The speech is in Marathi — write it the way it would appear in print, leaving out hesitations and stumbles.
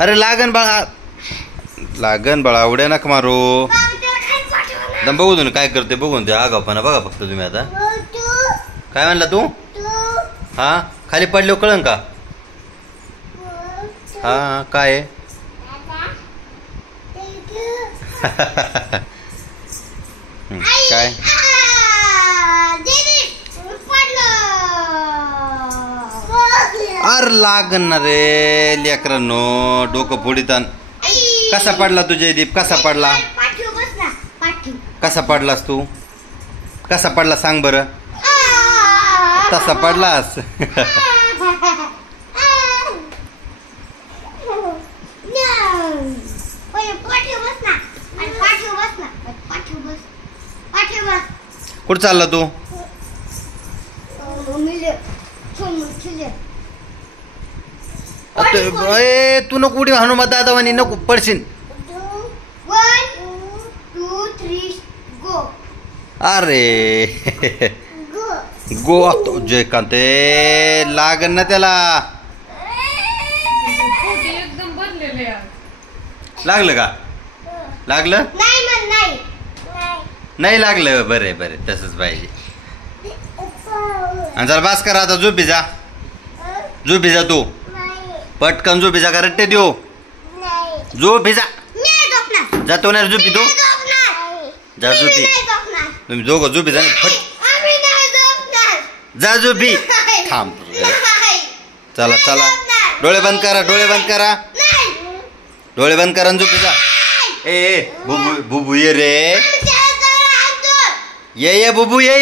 अरे लागन बाळा उड्या नका मारू. दम बघू तुम्ही काय करते बघून ते आगावपणा बघा फक्त तुम्ही. आता काय म्हणला तू? हा खाली पडलो कळन का? हा काय काय अर लागन ना रे लेकरांनो डोकं फोडीतान. कसा पडला तू जयदीप? कसा पडला? कसा पडलास तू? कसा पडला सांग बरं? तसा पडलास. कुठं चालला तू? तू नको उडी हनुमान दादा म्हणे नको पडशील. अरे गो जयकांत लागन ना त्याला. लागलं का? लागलं नाही लागलं. बरे बरे तसंच पाहिजे. आणि चला बास करा आता. झोपी जा झोपी जा तू पटकन झोपी जा. का रट्टे देऊ? झोपी जा. जातो ना झोपी तू जा झोपी. तुम्ही दोघं झोपी जा फट जा झोपी. थांब चला चला डोळे बंद करा. डोळे बंद करा. डोळे बंद करा झोपी जा. ए बुबू बुबू ये रे ये बुबू ये.